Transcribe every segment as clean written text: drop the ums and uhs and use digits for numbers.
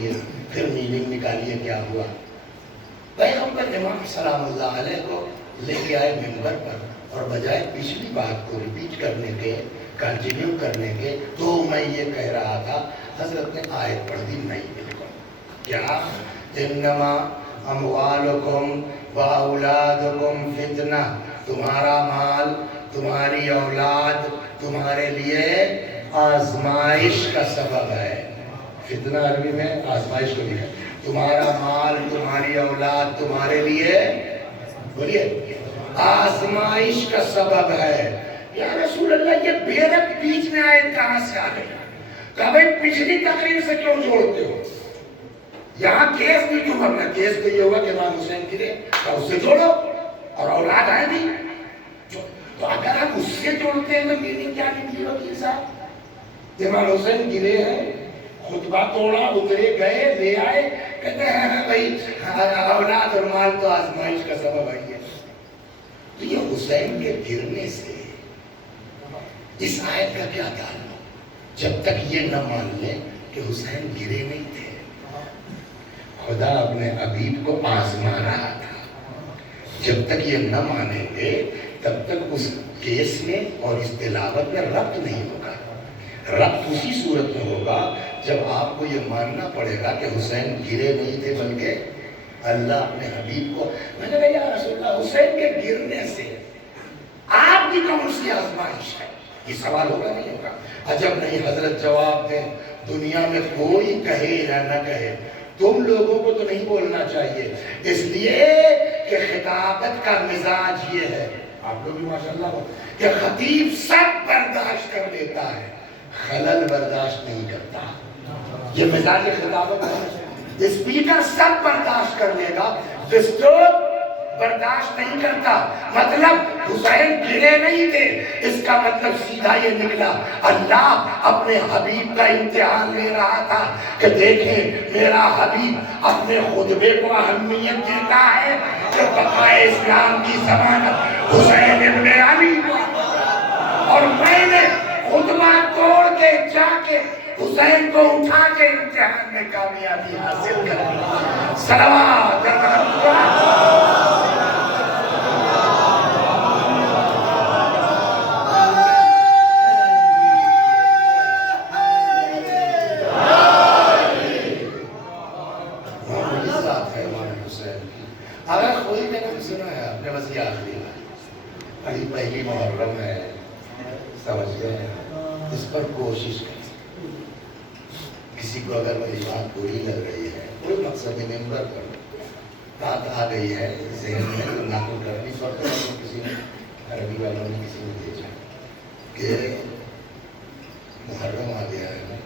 چھوڑیے، پھر میننگ نکالیے کیا ہوا۔ پیغمبر امام سلام اللہ علیہ کو لے کے آئے منبر پر، اور بجائے پچھلی بات کو ریپیٹ کرنے کے، کنٹینیو کرنے کے، تو میں یہ کہہ رہا تھا، حضرت نے آیت پڑھ دی نہیں بالکل، کیا انما اموالکم واولادکم فتنہ، تمہارا مال، تمہاری اولاد تمہارے لیے آزمائش کا سبب ہے۔ فتنہ عربی میں آزمائش کو لکھا، تمہارا مال، تمہاری اولاد تمہارے لیے، بولیے، آزمائش کا سبب ہے۔ یا رسول اللہ یہ بے ربط بیچ میں آیت کہاں سے آ گئی؟ کبھی پچھلی تقریر سے کیوں جوڑتے ہو؟ یہاں کیس بھی کیوں بھرنا؟ کیس تو یہ ہوا کہ امام حسین گرے، تو اس سے جوڑو، اور اولاد آئے بھی، تو اگر ہم اس سے جوڑتے ہیں تو میننگ کیا نکلی وکیل صاحب؟ امام حسین گرے ہیں، خطبہ توڑا، اترے گئے، لے آئے، کہتے ہیں بھائی اولاد اور مال تو آزمائش کا سبب آئی ہے۔ تو یہ حسین کے گرنے سے اس آیت کا کیا تعلق؟ جب تک یہ نہ مان لیں کہ حسین گرے نہیں تھے، خدا اپنے حبیب کو آزما رہا تھا، جب تک یہ نہ مانیں گے تب تک اس کیس میں اور اس تلاوت میں ربط نہیں ہوگا۔ ربط اسی صورت میں ہوگا جب آپ کو یہ ماننا پڑے گا کہ حسین گرے نہیں تھے بلکہ اللہ اپنے حبیب کو، میں نے کہا یا رسول اللہ حسین کے گرنے سے آپ کی کون سی آزمائش ہے؟ یہ سوال ہوگا نہیں ہوگا؟ عجب نہیں حضرت جواب دیں، دنیا میں کوئی کہے یا نہ کہے، تم لوگوں کو تو نہیں بولنا چاہیے، اس لیے کہ خطابت کا مزاج یہ ہے، آپ لوگ بھی ماشاءاللہ ہو، کہ خطیب سب برداشت کر لیتا ہے، خلل برداشت نہیں کرتا۔ یہ مزاج خطابت ہے، اسپیکر سب برداشت کر لے گا، ڈسٹرب برداشت نہیں کرتا۔ مطلب حسین گرے نہیں تھے، اس کا مطلب سیدھا یہ نکلا اللہ اپنے حبیب کا امتحان لے رہا تھا کہ دیکھیں میرا حبیب اپنے خطبے کو اہمیت دیتا ہے کہ بقائے اسلام کی ضمانت حسین ابن علی کو، اور میں نے خطبہ توڑ کے جا کے حسین کو اٹھا کے امتحان میں کامیابی حاصل کر۔ صلوات پہلی محرم ہے، سمجھ گئے، اس پر کوشش کریں، کسی کو اگر میری بات بری لگ رہی ہے، کوئی مقصد ممبر پر بات آ گئی ہے ذہن میں تو نقل کرنی پڑتا ہے۔ تو کسی نے عربی والوں نے کسی نے بھیجا کہ محرم آ گیا ہے،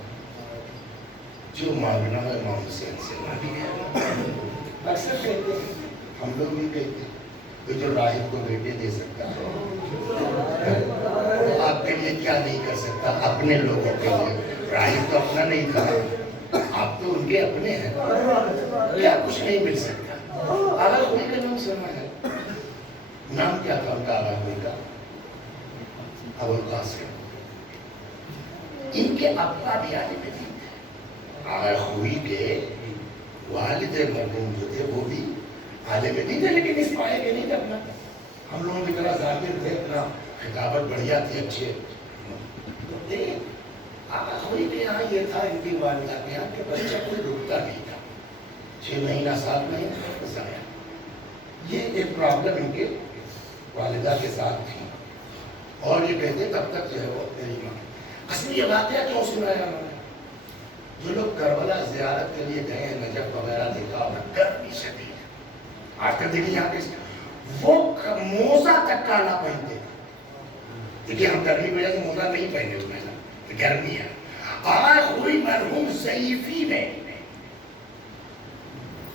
جو مانگنا ہے امام حسین سے مانگی گیا، اکثر کہتے ہیں، ہم لوگ بھی کہتے ہیں کہ جو راہب کو بیٹے دے سکتا ہے آپ کے لیے کیا نہیں کر سکتا اپنے لوگوں کے لیے؟ راہب تو اپنا نہیں تھا، آپ تو ان کے اپنے ہیں، کیا کچھ نہیں مل سکتا؟ آغا خوئی کا نام سنا ہے، نام کیا تھا ان کا آغا خوئی کا؟ ابوالقاسم۔ ان کے ابا بھی عالم دین تھے، آغا خوئی کے والد مرحوم جو تھے وہ بھی عالم دین تھے، لیکن اس پائے کے نہیں کرنا، ہم لوگوں کی طرح ذاکر تھے، اپنا خطابت بڑھیا تھی، اچھے تھے۔ آقا خوئی کے یہاں یہ تھا، ان کی والدہ کے یہاں کہ بچہ کوئی رکتا نہیں تھا، 6 مہینہ 7 مہینہ گزارا۔ یہ ایک پرابلم ان کے والدہ کے ساتھ تھی، اور یہ کہتے تب تک جو ہے وہ میری ماں۔ اصل یہ واقعہ کیوں سنایا انہوں نے؟ جو لوگ کربلا زیارت کے لیے گئے ہیں، نجف وغیرہ دیکھا ہوگا، گرمی شدید ہے، آج کل دیکھیں یہاں پہ وہ موزہ تک کالا پہنتے تھے۔ دیکھیں ہم گرمی کی وجہ سے موزہ نہیں پہنے ہوئے ہیں، تو گرمی ہے۔ آغا خوئی مرحوم ضعیفی میں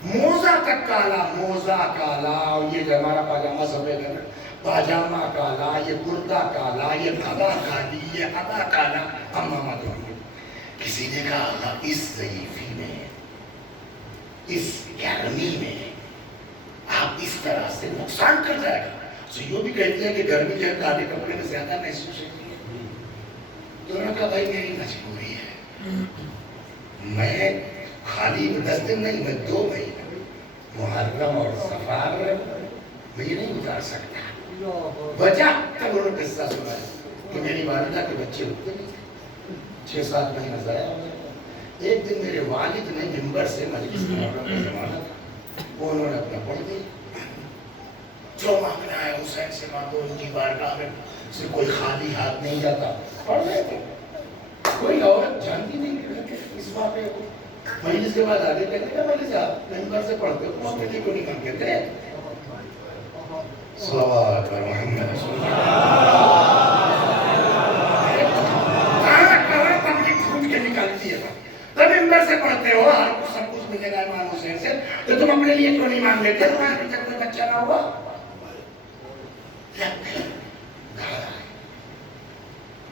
موزہ تک کالا، موزہ کالا، یہ جو ہمارا پاجامہ سفید ہے نا، پاجامہ کالا، یہ کرتا کالا، یہ قبا کالی، یہ ابا کالا، امامہ دونوں۔ کسی نے کہا آغا اس ضعیفی میں، اس گرمی میں آپ اس طرح سے نقصان کر جائے گا۔ تو یہ بھی کہتے ہیں کہ گرمی جو ہے کالے کپڑے میں زیادہ محسوس ہوتی ہے۔ تو انہوں نے کہا بھائی میری مجبوری ہے، میں خالی 10 دن نہیں، میں 2 مہینے محرم اور صفار میں یہ نہیں گزار سکتا. وجہ تب انہوں نے قصہ سنا ہے کہ میری والدہ کے بچے اٹھتے نہیں تھے، 6-7 مہینے ضائع ہو گئے. ایک دن میرے والد نے منبر سے مجلس محرم کا زمانہ تھا، وہ انہوں نے اپنا پڑھ دیا، جو مانگنا ہے حسین سے مانگو، ان کی بارگاہ میں سے کوئی خالی ہاتھ نہیں جاتا. پڑھ رہے تھے، کوئی عورت جانتی نہیں کہ اس واقعے کو. مجلس کے بعد آگے کہتے ہیں مجلس آپ منبر سے پڑھتے ہو، اپنے لیے کو نہیں مانگتے تھے. صلوات پر محمد رسول اللہ. نکالتی ہے تب منبر سے پڑھتے ہو، ہر سب کچھ ملے گا امام حسین سے، تو تم اپنے لیے کیوں نہیں مانگ لیتے؟ تمہارے ابھی تک کوئی بچہ نہ ہوا.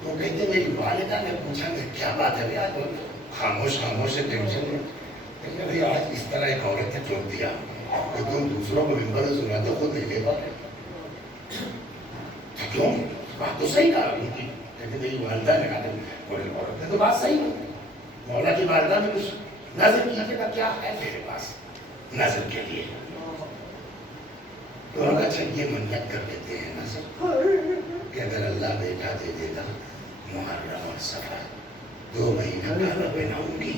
وہ کہتے میری والدہ نے پوچھا کہ کیا بات ہے یار، خاموش سے ٹینشن میں. بھائی آج اس طرح ایک عورت نے چوک دیا کہ تم دوسروں کو منبر سے سناتے خود نہیں لے پاتے. کیوں؟ بات تو صحیح کہا ان کی. کہتے میری والدہ نے کہا عورت نے تو بات صحیح ہے. مولا کی والدہ میں کچھ نظر کیجیے گا کیا ہے میرے پاس نظر کے لیے. تو اچھا یہ منت کر لیتے ہیں نظر کہ اگر اللہ بیٹا دے دے گا محرم اور صفر 2 مہینہ کالا پہناؤں گی.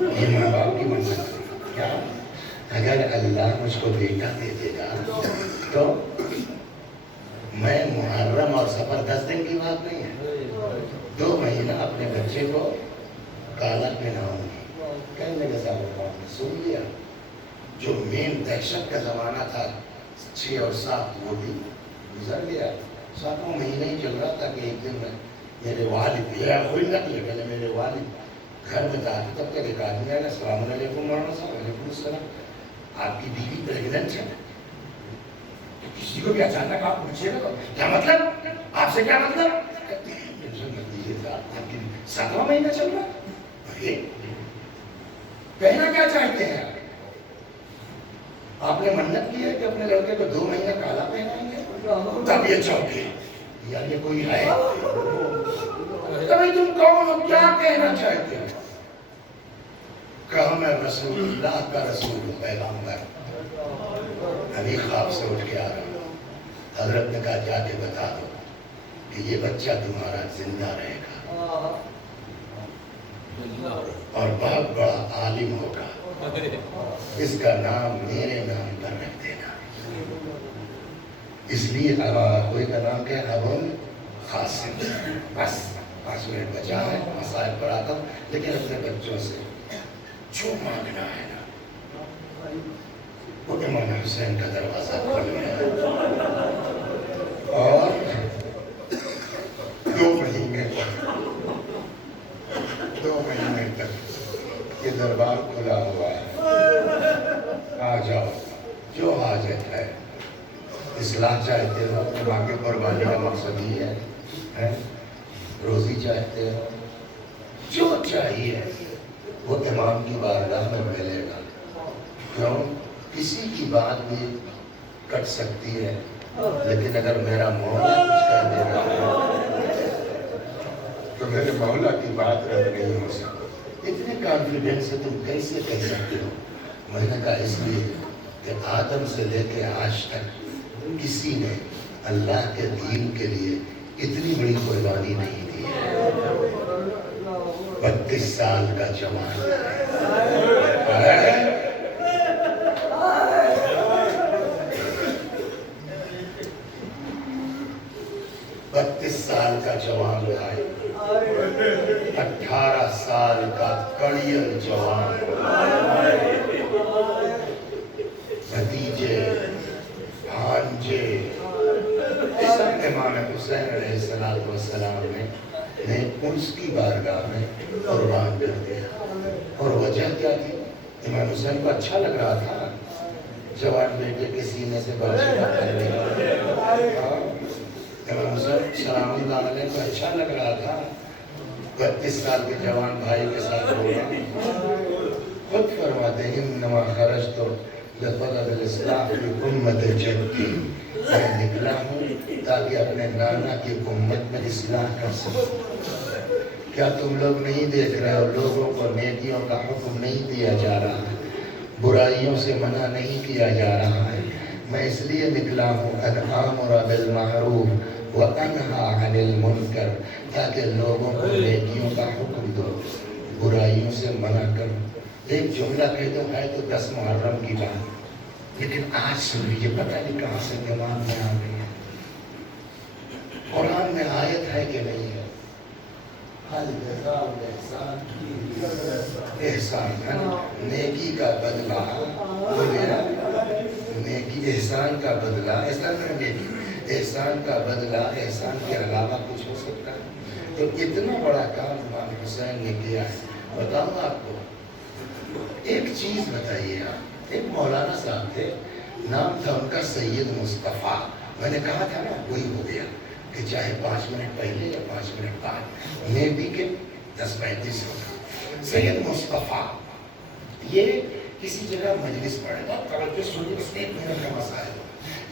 یہ ماں باپ کی منت کیا اگر اللہ مجھ کو بیٹا دے دے گا تو میں محرم اور صفر 10 دن کی بات نہیں ہے، 2 مہینہ اپنے بچے کو کالا پہناؤں گی. کہنے کے صاحب نے سن لیا. جو مین دہشت کا زمانہ تھا 6 اور 7 وہ بھی گزر گیا. 7واں مہینہ ہی چل رہا تھا کہ ایک دن میں میرے والد کوئی نقل ہے پہلے میرے والد گھر میں تھا تب تک ایک آدمی آیا. السلام علیکم مولانا صاحب. وعلیکم السلام. آپ کی بیوی پریگننٹ ہے؟ کسی کو بھی اچانک آپ پوچھیے گا کیا مطلب، آپ سے کیا مطلب؟ ٹینشن مت لیجیے صاحب، آپ کی 7واں مہینہ چل رہا ہے. کہنا کیا چاہتے ہیں آپ نے منت کی ہے کہ اپنے لڑکے کو 2 مہینہ کالا پہنائیں گے؟ تب یہ چوکے یار یہ کوئی ہے. تم کون ہو، کیا کہنا چاہتے ہیں؟ کہا میں رسول اللہ کا رسول ہوں، پیغمبر. ابھی خواب سے اٹھ کے آ رہا ہوں. حضرت نے کہا جا کے بتا دو کہ یہ بچہ تمہارا زندہ رہے گا اور بہت بڑا عالم ہوگا. اس کا نام میرے نام پر رکھ دینا. اس لیے کوئی کا نام کیا ہے؟ ابو قاسم. بس 5 منٹ بچا ہے، مسائل پر آتا ہوں. لیکن اپنے بچوں سے جو مانگنا ہے نا وہ امام حسین کا دروازہ کھولنا ہے. اور 2 مہینے تک یہ دربار کھلا ہوا ہے. آ جاؤ، جو حاجت ہے. اصلاح چاہتے ہو، ماں کی قربانی کا مقصد ہی ہے. روزی چاہتے ہو، جو چاہیے وہ امام کی بارگاہ میں ملے گا. کیوں؟ کسی کی بات بھی کٹ سکتی ہے، لیکن اگر میرا مولا کچھ کہہ دے گا تو میرے مولا کی بات رد نہیں ہو سکتی. اتنے کانفیڈنس سے تم کیسے کہہ سکتے ہو؟ میں نے کہا اس لیے کہ آدم سے لے کے آج تک کسی نے اللہ کے دین کے لیے اتنی بڑی قربانی نہیں دی ہے. 32 سال کا جوان ہے. 32 سال کا جوان ہے. 18 سال کا کڑیل جوان. بھتیجے بھانجے سب امام حسین علیہ السلام نے اس کی بارگاہ میں قربان کر دیا. اور وجہ کیا تھی؟ امام حسین کو اچھا لگ رہا تھا جوان بیٹے کے سینے سے برشیدہ کرنے. امام حسین سلام اللہ علیہ کو اچھا لگ رہا تھا 32 سال کے جوان بھائی کے ساتھ بولنا. خود فرماتے ہیں انما خرجت لطلب الاصلاح کی امت جدی. میں نکلا ہوں تاکہ اپنے نانا کی امت میں اصلاح کر سکوں. کیا تم لوگ نہیں دیکھ رہے ہو لوگوں کو نیکیوں کا حکم نہیں دیا جا رہا ہے، برائیوں سے منع نہیں کیا جا رہا ہے؟ میں اس لیے نکلا ہوں ان آمر بالمعروف وانہا عن المنکر، تاکہ لوگوں کو نیکیوں کا حکم دو، برائیوں سے منع کرو۔ ایک جملہ کہہ دو ہے تو 10 محرم کی بات، لیکن آج سن لیجیے، پتہ نہیں کہاں سے دماغ میں آ گئی ہے۔ قرآن میں آیت ہے کہ نہیں ہے؟ حل جزاء الاحسان احسان ہے نا، نیکی کا بدلہ، نیکی احسان کا بدلہ، احسان کا نیکی احسان کا بدلہ احسان کے علاوہ کچھ ہو سکتا ہے؟ تو اتنا بڑا کام امام حسین نے کیا ہے۔ بتاؤں آپ کو ایک چیز بتائیے، آپ ایک مولانا صاحب تھے، نام تھا ان کا سید مصطفیٰ۔ میں نے کہا تھا نا وہی ہو گیا کہ چاہے 5 منٹ پہلے یا 5 منٹ بعد میں بھی کہ 10-35 ہوگا۔ سید مصطفیٰ یہ کسی جگہ مجلس پڑھ رہے تھے، توجہ سنیے، اس نے 1 منٹ کا مسائل،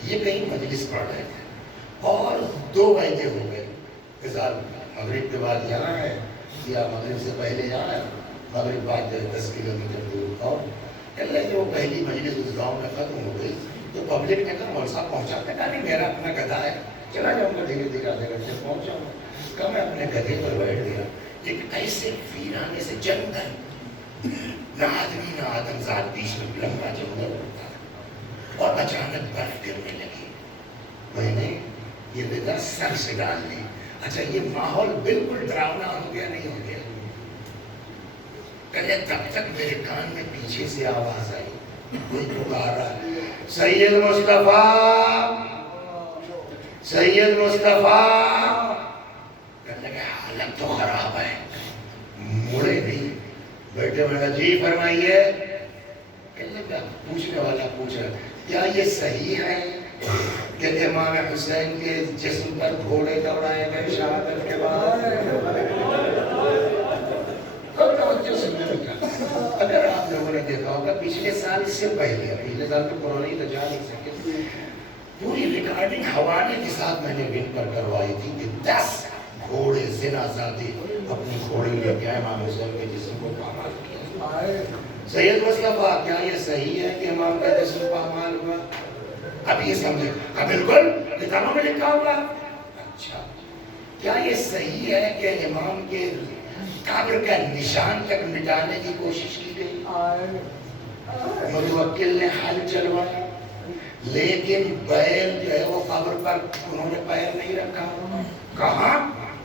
یہ کہیں مجلس پڑھ رہے تھے اور 2 بجے ہو گئے، مغرب کے بعد یہاں ہے یا مغرب سے پہلے یہاں ہے، مغرب بعد 10 کلومیٹر دور، اور اللہ کہ وہ پہلی مجلس اس گاؤں میں ختم ہو گئی تو پبلک نے کہا مول صاحب پہنچاتے، کہا نہیں میرا اپنا گدھا ہے، چلا جاؤں گا دھیرے دھیرے آدھے گھنٹے پہنچ جاؤں گا۔ کہا میں اپنے گدھے پر بیٹھ گیا، ایک ایسے ویرانے سے جنگل، نہ آدمی نہ آدمزاد، بیچ میں لمبا جنگل ہوتا ہے، اور اچانک برف گرنے لگی۔ میں نے یہ گدھا سر سے ڈال دی۔ اچھا یہ ماحول بالکل ڈراؤنا ہو گیا نہیں ہو گیا؟ کہتے تب تک میرے کان میں پیچھے سے آواز آئی، کوئی پکار رہا ہے، سید مصطفیٰ، سید مصطفیٰ۔ کہنے لگے حالت تو خراب ہے، مڑے نہیں، بیٹھے میں نے جی فرمائیے۔ کہنے لگا پوچھنے والا پوچھ رہا کیا یہ صحیح ہے کہ امام حسین کے جسم پر گھوڑے دوڑائے گئے شہادت کے بعد؟ اگر آپ لوگوں نے دیکھا ہوگا پچھلے سال اس سے پہلے سال تو کورونا ہی تو جا نہیں سکے، پوری ریکارڈنگ حوالے کے ساتھ میں نے ون پر کروائی تھی کہ 10 گھوڑے زنا زادی اپنی گھوڑے لے کے امام حسین کے جسم کو پامال کیا۔ سید مصطفیٰ کیا یہ صحیح ہے کہ امام کا جسم پامال ہوا؟ اب یہ سمجھے، بالکل کتابوں میں لکھا ہوگا۔ اچھا کیا یہ صحیح ہے کہ امام کے قبر کا نشان تک مٹانے کی کوشش کی گئی؟ متوکل نے حل چلوایا، لیکن بیل جو ہے وہ قبر پر انہوں نے پیر نہیں رکھا۔ کہاں؟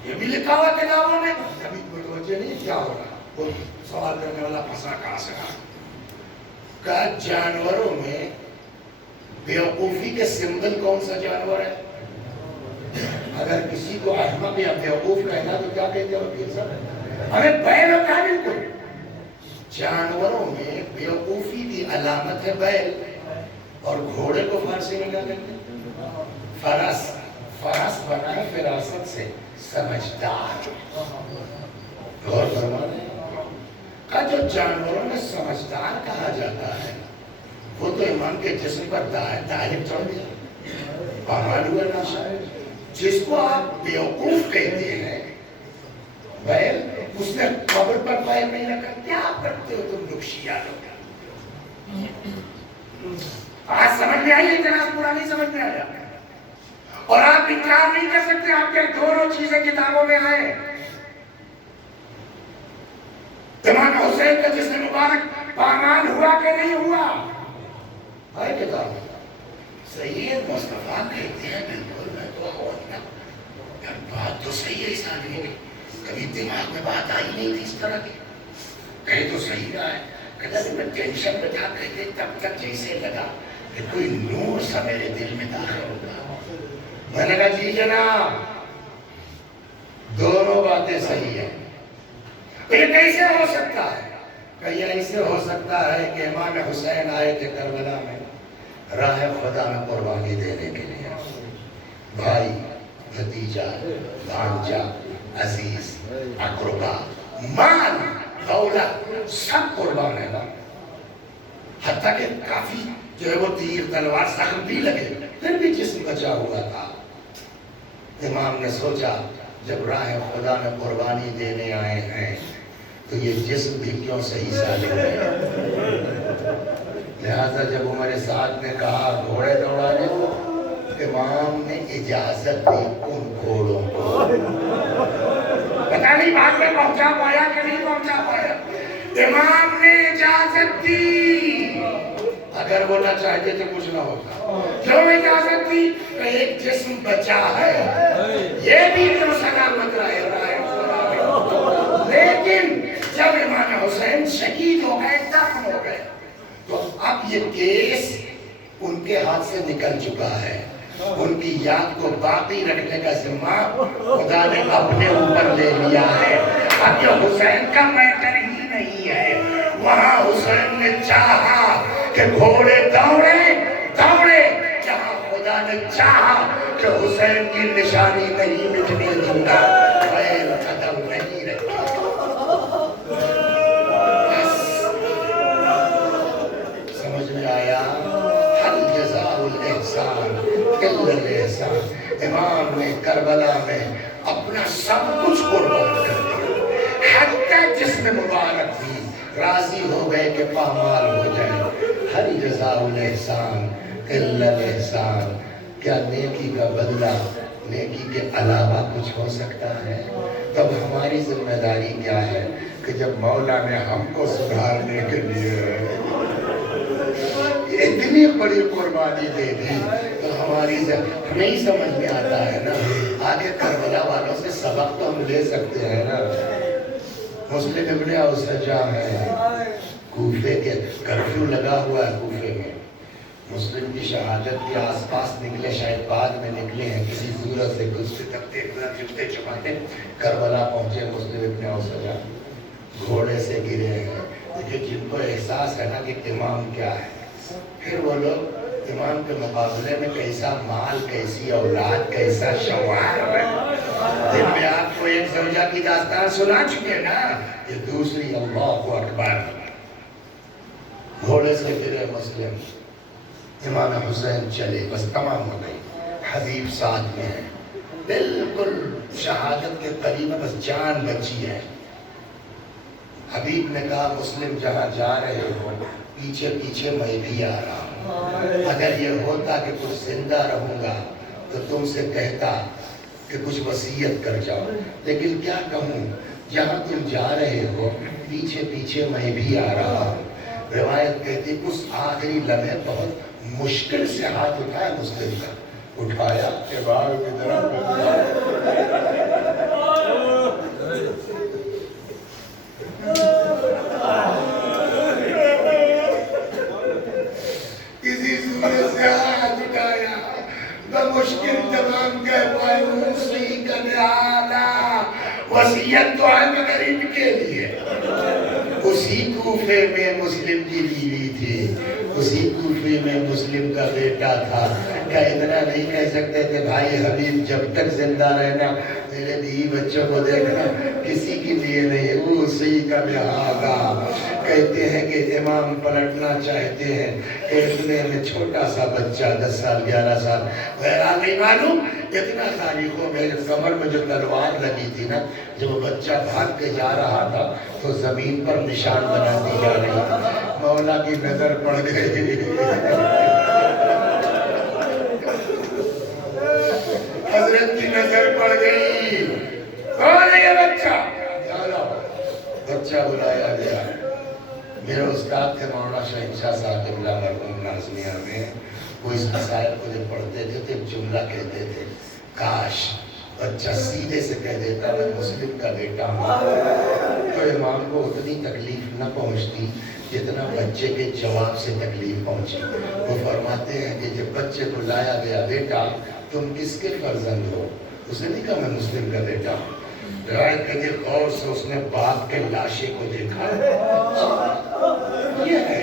یہ بھی لکھا ہوا کتابوں میں، کبھی متوجہ نہیں کیا ہو رہا؟ وہ سوال کرنے والا پھنسا کہاں سے رہا؟ کہ جانوروں میں بیوقوفی کے سمبل کون سا جانور ہے؟ اگر کسی کو احمق یا بیوقوف کہنا تو کیا کہتے ہو؟ ہمیں بیل ہوتا ہے بالکل۔ جانوروں میں بیوقوفی کی علامت ہے بیل، اور گھوڑے کو فارسی میں کیا کہتے ہیں؟ فرس۔ فرس بنا ہے فراست سے، سمجھدار۔ غور فرمانے کا جو جانوروں میں سمجھدار کہا جاتا ہے وہ تو امام کے جسم پر دائرے چڑھ گیا، پامال ہوا ناشا۔ جس کو آپ بیوقوف کہتے ہیں بیل، اس نے قبر پر پیر نہیں رکھا۔ کیا کرتے ہو تم لوگ شیعہ لوگ؟ آج سمجھ میں آئی اتنا پورا نہیں سمجھ میں آیا، اور آپ انکار نہیں کر سکتے آپ کے دونوں چیزیں کتابوں میں آئے۔ امام حسین کا جسم مبارک پامال ہوا کہ نہیں ہوا؟ آئے کتاب میں۔ سید مصطفیٰ کہتے ہیں بالکل، میں تو ہوتا بات تو صحیح ہے، اس آدمی کی کبھی دماغ میں بات آئی نہیں تھی اس طرح کی، کہیں تو صحیح رہا ہے۔ کہتا ہے میں ٹینشن میں تھا، کہتے تب تک جیسے لگا کہ کوئی نور سا میرے دل میں داخل ہوگا۔ میں نے کہا جی جناب دونوں باتیں صحیح ہیں، یہ کیسے ہو سکتا ہے؟ کہ یہ ایسے ہو سکتا ہے کہ امام حسین آئے تھے کربلا میں راہ خدا میں قربانی دینے کے لیے، بھائی، بھتیجا، بھانجا، عزیز، اقربا، مال، دولت سب قربان ہے نا، حتیٰ کہ کافی جو ہے وہ تیر تلوار زخم بھی لگے، پھر بھی جسم بچا ہوا تھا۔ امام نے سوچا جب راہ خدا میں قربانی دینے آئے ہیں تو یہ جسم بھی کیوں صحیح سالم ہے؟ لہذا جب عمر سعد نے کہا گھوڑے دوڑانے کو، امام نے اجازت دی ان گھوڑوں کو۔ پتہ نہیں بعد میں پہنچا پایا کہ نہیں پہنچا پایا، امام نے اجازت دی۔ اگر وہ نہ چاہتے تو کچھ نہ ہوتا، جو اجازت دی تو ایک جسم بچا ہے، یہ بھی تو سلامت رہے۔ لیکن جب امام حسین شہید ہو گئے، دفن ہو گئے، تو اب یہ کیس ان کے ہاتھ سے نکل چکا ہے۔ ان کی یاد کو باقی رکھنے کا ذمہ خدا نے اپنے اوپر لے لیا ہے۔ اب یہ حسین کا میٹر ہی نہیں ہے۔ وہاں حسین نے چاہا کہ گھوڑے دوڑے دوڑے، جہاں خدا نے چاہا کہ حسین کی نشانی نہیں مٹنے دوں گا، غیر قدم نہیں رکھے۔ سمجھ میں آیا؟ حل جزاء الاحسان الا الاحسان۔ امام نے کربلا میں اپنا سب کچھ قربان کر دیا، حتیٰ جسم مبارک بھی راضی ہو گئے کہ پامال ہو جائے۔ حل جزاء الاحسان الا الاحسان۔ کیا نیکی کا بدلہ نیکی کے علاوہ کچھ ہو سکتا ہے؟ تب ہماری ذمہ داری کیا ہے کہ جب مولا نے ہم کو سدھارنے کے لیے اتنی بڑی قربانی دے دی تو ہماری ہمیں ہی سمجھ میں آتا ہے نا، آگے کربلا والوں سے سبق تو ہم لے سکتے ہیں نا۔ مسلم ابن اوسجا ہے، کوفے کے کرفیو لگا ہوا ہے کوفے میں، مسلم کی شہادت کے آس پاس نکلے، شاید بعد میں نکلے ہیں، کسی صورت سے گزرتے تکتے جھکتے چپاتے کربلا پہنچے مسلم ابن اوسجا، گھوڑے سے گرے ہیں، لیکن جن کو احساس ہے نا کہ امام کیا ہے، پھر وہ لوگ امام کے مقابلے میں کیسا مال، کیسی اولاد، کیسا شوہر ہے۔ جن میں آپ کو ایک زوجہ کی داستان سنا چکے نا، یہ دوسری اللہ اکبر۔ گھوڑے سے گرے مسلم، امام حسین چلے، بس تمام ہو گئی، حبیب ساتھ میں ہے، بالکل شہادت کے قریب، بس جان بچی ہے۔ حبیب نے کہا مسلم جہاں جا رہے ہو پیچھے پیچھے میں بھی آ رہا ہوں، اگر یہ ہوتا کہ کچھ زندہ رہوں گا تو تم سے کہتا کہ کچھ وصیت کر جاؤ، لیکن کیا کہوں، جہاں تم جا رہے ہو پیچھے پیچھے میں بھی آ رہا ہوں۔ روایت کہتی اس آخری لمحے بہت مشکل سے ہاتھ اٹھایا مسلم کا، اٹھایا کہ باغ کی طرف کسی صورت سے ہاتھ اٹھایا، بمشکل تمام کہہ پائے موسیقی کا نعالا، وصیت تو ہے مگر ان کے لیے۔ اسی کوفے میں مسلم کی بیوی تھی، اسی کوفے میں مسلم کا بیٹا تھا، کیا اتنا نہیں کہہ سکتے تھے بھائی حبیب جب تک زندہ رہنا میرے بیوی بچوں کو دیکھنا، کسی کے لیے نہیں، وہ اسی کا لہٰذا کہتے ہیں کہ امام پلٹنا چاہتے ہیں کہ اتنے میں چھوٹا سا بچہ 10 سال 11 سال بہرحال نہیں معلوم، اتنا تاریخوں میں کمر میں جو تلوار لگی تھی نا، جب وہ بچہ بھاگ کے جا رہا تھا تو زمین پر نشان بناتی جا رہی تھی، مولا کی نظر پڑ گئی، حضرت کی نظر پڑ گئی، کون ہے یہ بچہ؟ بچہ بلایا گیا، میرے استاد تھے مولانا شہنشاہ صاحب قبلہ مرحوم نازمیہ میں، وہ اس مسائل کو جب پڑھتے تھے تو ایک جملہ کہتے تھے، کاش بچہ سیدھے سے کہہ دیتا میں مسلم کا بیٹا ہوں، تو امام کو اتنی تکلیف نہ پہنچتی جتنا بچے کے جواب سے تکلیف پہنچی۔ وہ فرماتے ہیں کہ جب بچے کو لایا گیا، بیٹا تم کس کے فرزند ہو؟ اس نے نہیں کہا میں مسلم کا بیٹا ہوں، روایت کہتے غور سے اس نے باپ کے لاشے کو دیکھا، یہ ہے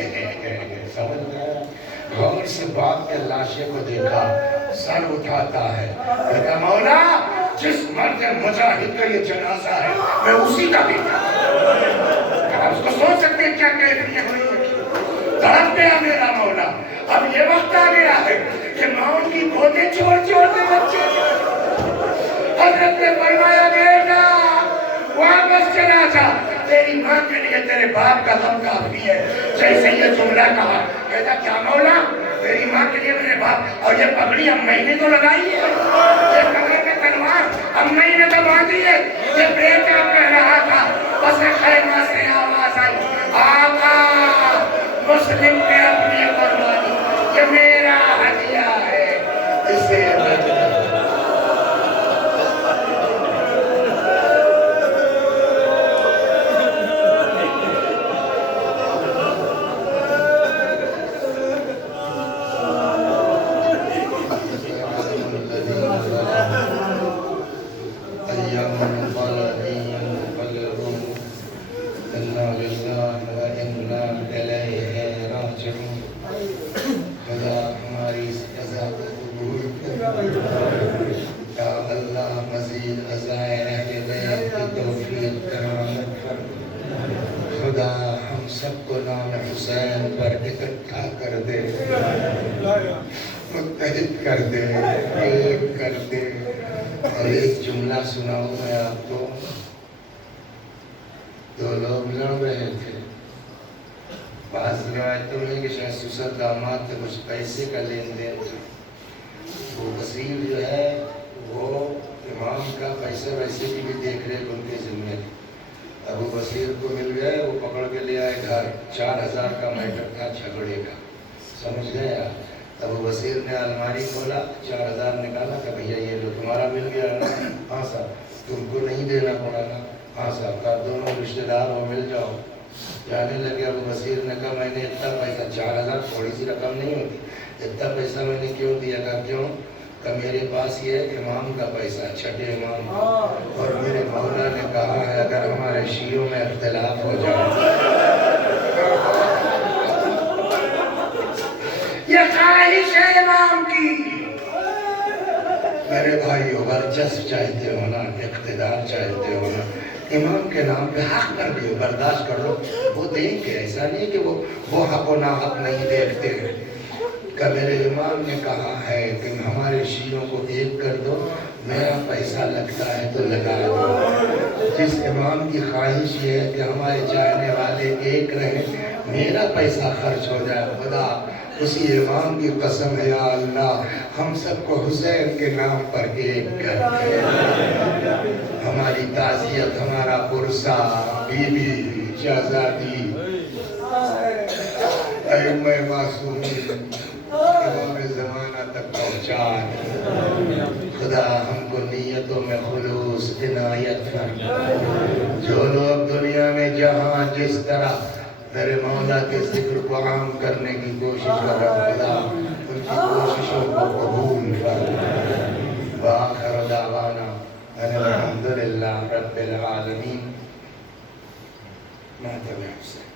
سمجھ میں، غور سے باپ کے لاشے کو دیکھا، سر اٹھاتا ہے، کہتا مولا جس مرد مجاہد کا یہ جنازہ ہے میں اسی کا بیٹا ہوں۔ آپ اس کو سوچ سکتے ہیں کیا کیفیت ہوئی ہے، تڑپ گیا میرا مولا، اب یہ وقت آ گیا ہے کہ ماں ان کی گودیں چھوڑ چھوڑ کے بچے حضرت نے فرمایا بیٹا واپس چلا جا، تیری ماں کے لیے تیرے باپ کا غم کافی ہے۔ جیسے یہ جملہ کہا کہتا کیا مولا، میری ماں کے لیے میرے باپ، اور یہ پگڑی امی نے تو لگائی ہے، یہ کمر میں تلوار امی نے تو باندھی ہے۔ یہ بیٹا کہہ رہا تھا، بس خیمہ سے آواز آئی، آقا مسلم نے اپنی قربانی، یہ میرا ہدیہ ہے، اسے خدا ہم سب کو نام حسین پر اکٹھا کر دے، متحد کر دے، ایک کر دے۔ اور ایک جملہ سناؤں میں آپ کو، دو لوگ لڑ رہے تھے، بعض روایتوں میں کہ شاید سسر داماد تھے، کچھ پیسے کا لین دین تھا۔ وہ وزیر جو ہے وہ امام کا پیسے ویسے کی بھی دیکھ ریکھ ان کے ذمہ تھی۔ ابو بصیر کو مل گئے، وہ پکڑ کے لے آئے گھر، 4000 کا میٹر تھا جھگڑے کا، سمجھ گئے آپ؟ ابو بصیر نے الماری کھولا، 4000 نکالا کہ بھیا یہ لو، تمہارا مل گیا نا؟ ہاں صاحب۔ تم کو نہیں دینا پڑا نا؟ ہاں صاحب۔ کہا دونوں رشتہ دار ہو، مل جاؤ۔ جانے لگے، ابو بصیر نے کہا میں نے اتنا پیسہ، 4000 تھوڑی سی رقم نہیں ہوتی، اتنا پیسہ میں نے کیوں دیا؟ کہا کیوں؟ کہ میرے پاس یہ امام کا پیسہ، چھٹے امام کا، اور میرے مولا نے کہا ہے اگر ہمارے شیعوں میں اختلاف ہو جائے، یہ خواہش ہے امام کی۔ میرے بھائیو، ورچسپ چاہتے ہو نا، اقتدار چاہتے ہو نا، امام کے نام پہ حق کر دیو، برداشت کر لو، وہ دیں گے۔ ایسا نہیں کہ وہ حق و ناحق نہیں دیکھتے ہیں۔ کہ میرے امام نے کہا ہے کہ ہمارے شیعوں کو ایک کر دو، میرا پیسہ لگتا ہے تو لگا دو۔ جس امام کی خواہش یہ ہے کہ ہمارے چاہنے والے ایک رہیں، میرا پیسہ خرچ ہو جائے، خدا اسی امام کی قسم ہے، یا اللہ ہم سب کو حسین کے نام پر ایک کر دے۔ ہماری تعزیت، ہمارا پرسہ، بی بی، شہزادی، ائمہ معصومین، امام زمانہ تک پہنچا۔ خدا ہم کو نیتوں میں خلوص عنایت فرما۔ جو لوگ دنیا میں جہاں جس طرح میرے مولا کے ذکر کو عام کرنے کی کوشش کر رہا، خدا ان کی کوششوں کو قبول فرما۔ وآخر دعوانا ان الحمدللہ رب العالمین۔ ماتم حسین۔